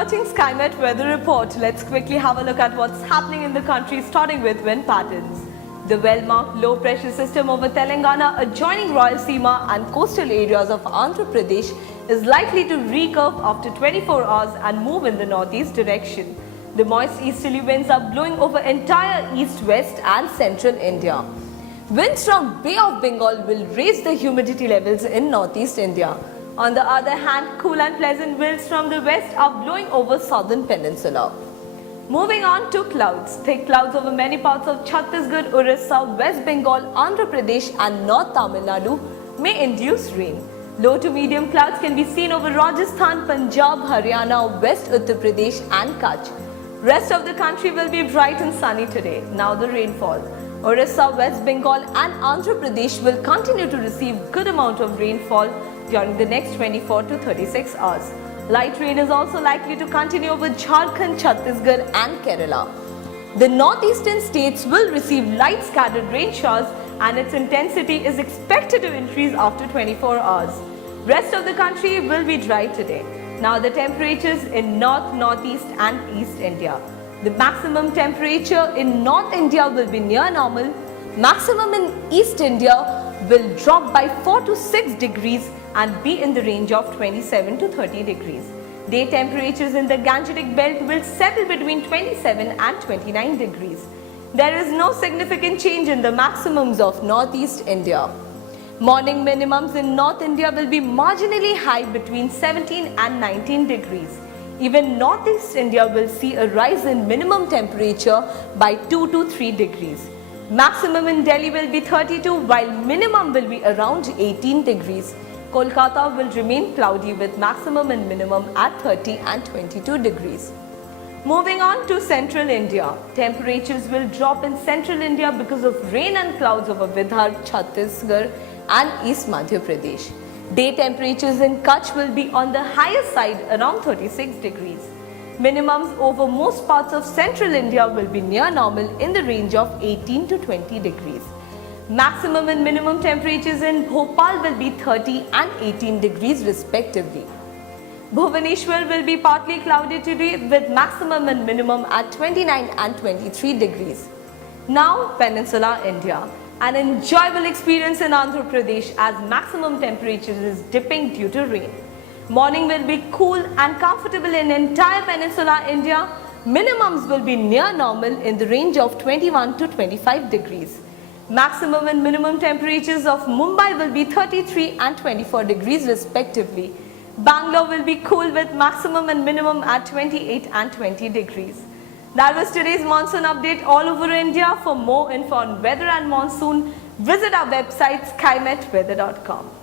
watching SkyMet Weather Report. Let's quickly have a look at what's happening in the country, starting with wind patterns. The well-marked low-pressure system over Telangana, adjoining Rayalaseema and coastal areas of Andhra Pradesh is likely to recurve after 24 hours and move in the northeast direction. The moist easterly winds are blowing over entire east, west and central India. Winds from Bay of Bengal will raise the humidity levels in northeast India. On the other hand, cool and pleasant winds from the west are blowing over southern peninsula. Moving on to clouds. Thick clouds over many parts of Chhattisgarh, Orissa, West Bengal, Andhra Pradesh and North Tamil Nadu may induce rain. Low to medium clouds can be seen over Rajasthan, Punjab, Haryana, West Uttar Pradesh and Kutch. Rest of the country will be bright and sunny today. Now the rainfall. Orissa, West Bengal and Andhra Pradesh will continue to receive good amount of rainfall during the next 24 to 36 hours. Light rain is also likely to continue over Jharkhand, Chhattisgarh and Kerala. The northeastern states will receive light scattered rain showers and its intensity is expected to increase after 24 hours. Rest of the country will be dry today. Now the temperatures in North, Northeast and East India. The maximum temperature in North India will be near normal. Maximum in East India will drop by 4 to 6 degrees and be in the range of 27 to 30 degrees. Day temperatures in the Gangetic belt will settle between 27 and 29 degrees. There is no significant change in the maximums of Northeast India. Morning minimums in North India will be marginally high between 17 and 19 degrees. Even Northeast India will see a rise in minimum temperature by 2 to 3 degrees. Maximum in Delhi will be 32 while minimum will be around 18 degrees. Kolkata will remain cloudy with maximum and minimum at 30 and 22 degrees. Moving on to central India. Temperatures will drop in central India because of rain and clouds over Bidhar, Chhattisgarh and East Madhya Pradesh. Day temperatures in Kutch will be on the higher side around 36 degrees. Minimums over most parts of central India will be near normal in the range of 18 to 20 degrees. Maximum and minimum temperatures in Bhopal will be 30 and 18 degrees respectively. Bhubaneswar will be partly cloudy today with maximum and minimum at 29 and 23 degrees. Now Peninsular India. An enjoyable experience in Andhra Pradesh as maximum temperature is dipping due to rain. Morning will be cool and comfortable in entire Peninsular India. Minimums will be near normal in the range of 21 to 25 degrees. Maximum and minimum temperatures of Mumbai will be 33 and 24 degrees respectively. Bangalore will be cool with maximum and minimum at 28 and 20 degrees. That was today's monsoon update all over India. For more info on weather and monsoon, visit our website skymetweather.com.